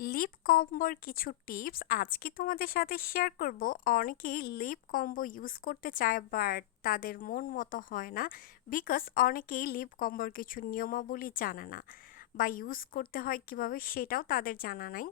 Lip কম্বোর কিছু tips আজকে তোমাদের সাথে শেয়ার করব। অনেকেই লিপ কম্বো ইউজ করতে চায় বাট তাদের মন মতো হয় না, বিকজ অনেকেই লিপ কম্বোর কিছু নিয়মাবলী জানে না বা ইউজ করতে হয় কিভাবে সেটাও তাদের জানা নাই।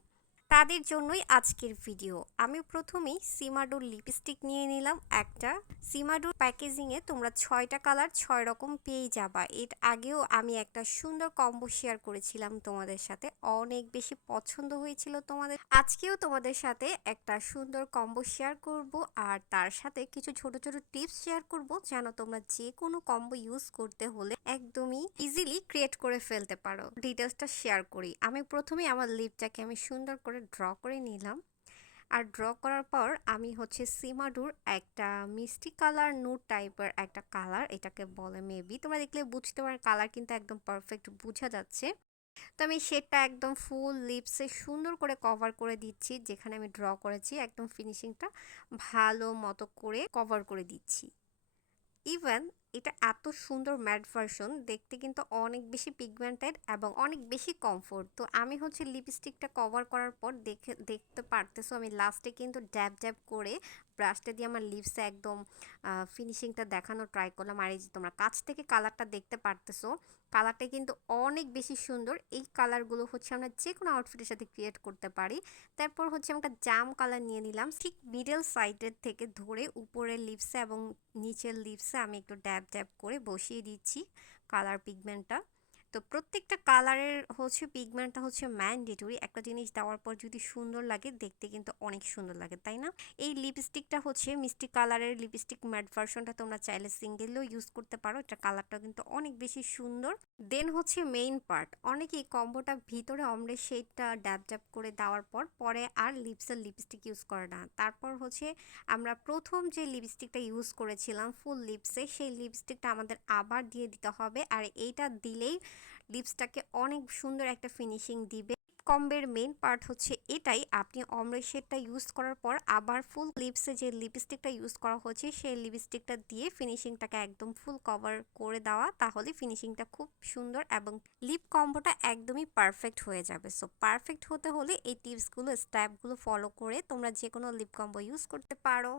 তাদের জন্যই আজকের ভিডিও। আমি প্রথমেই সিমাডোর লিপস্টিক নিয়ে নিলাম একটা। সিমাডোর প্যাকেজিংয়ে তোমরা 6টা কালার 6 রকম পেয়ে যাবা। এর আগেও আমি একটা সুন্দর কম্বো শেয়ার করেছিলাম তোমাদের সাথে, অনেক বেশি পছন্দ হয়েছিল তোমাদের। আজকেও তোমাদের সাথে একটা সুন্দর কম্বো শেয়ার করব, আর তার সাথে কিছু ছোট ছোট টিপস শেয়ার করব যেন তোমরা যে কোনো কম্বো ইউজ করতে হলে একদমই ইজিলি ক্রিয়েট করে ফেলতে পারো। ডিটেলসটা শেয়ার করি। আমি প্রথমেই আমার লিপটাকে আমি সুন্দর করে ড্র করে নিলাম। আর ড্র করার পর আমি সিমাডুর একটা মিষ্টি কালার নুড টাইপের একটা কালার, এটাকে বলে মেবি, তোমরা দেখলে বুঝতে পারো, কালার কিন্তু একদম পারফেক্ট বোঝা যাচ্ছে। তো আমি শেডটা একদম ফুল লিপসে সুন্দর করে কভার করে দিচ্ছি, যেখানে আমি ড্র করেছি একদম ফিনিশিংটা ভালো মতো করে কভার করে দিচ্ছি। ইভেন এটা এত সুন্দর ম্যাট ভার্সন, দেখতে কিন্তু অনেক বেশি পিগমেন্টেড এবং অনেক বেশি কমফোর্ট। তো আমি লিপস্টিকটা কভার করার পর দেখতে পারতেছো আমি লাস্টে কিন্তু ড্যাব ড্যাব করে ব্রাশটা দিয়ে আমার লিপসে একদম ফিনিশিংটা দেখানোর ট্রাই করলাম। আর এই যে তোমরা কাছ থেকে কালারটা দেখতে পারতেছো, কালারটা কিন্তু অনেক বেশি সুন্দর। এই কালারগুলো আমরা যে কোনো আউটফিটের সাথে ক্রিয়েট করতে পারি। তারপর আমি একটা জাম কালার নিয়ে নিলাম, ঠিক মিডল সাইডের থেকে ধরে উপরের লিপসে এবং নিচের লিপসে আমি একটু ড্যাব ড্যাব করে বসিয়ে দিচ্ছি কালার পিগমেন্টটা। তো প্রত্যেকটা কালারের পিগমেন্টটা ম্যান্ডেটরি। একটা জিনিস দেওয়ার পর যদি সুন্দর লাগে, দেখতে কিন্তু অনেক সুন্দর লাগে, তাই না? এই লিপস্টিকটা মিষ্টি কালারের লিপস্টিক ম্যাট ভার্সনটা, তোমরা চাইলে সিঙ্গেলও ইউজ করতে পারো। এটা কালারটা কিন্তু অনেক বেশি সুন্দর। দেন মেইন পার্ট, অনেকেই কম্বোটা ভিতরে অমরে শেডটা ড্যাব ড্যাব করে দেওয়ার পর পরে আর লিপসের লিপস্টিক ইউজ করে না। তারপর আমরা প্রথম যে লিপস্টিকটা ইউজ করেছিলাম ফুল লিপসে, সেই লিপস্টিকটা আমাদের আবার দিয়ে দিতে হবে। আর এইটা দিলেই লিপসটাকে অনেক সুন্দর একটা ফিনিশিং দিবে। কম্বের মেইন পার্ট এটাই। আপনি অমরে শেডটা ইউজ করার পর আবার ফুল লিপসে যে লিপস্টিকটা ইউজ করা হচ্ছে সেই লিপস্টিকটা দিয়ে ফিনিশিংটাকে একদম ফুল কভার করে দেওয়া, তাহলে ফিনিশিংটা খুব সুন্দর এবং লিপ কম্বোটা একদমই পারফেক্ট হয়ে যাবে। সো পারফেক্ট হতে হলে এই টিপসগুলো স্টেপগুলো ফলো করে তোমরা যে কোনো লিপ কম্বো ইউজ করতে পারো।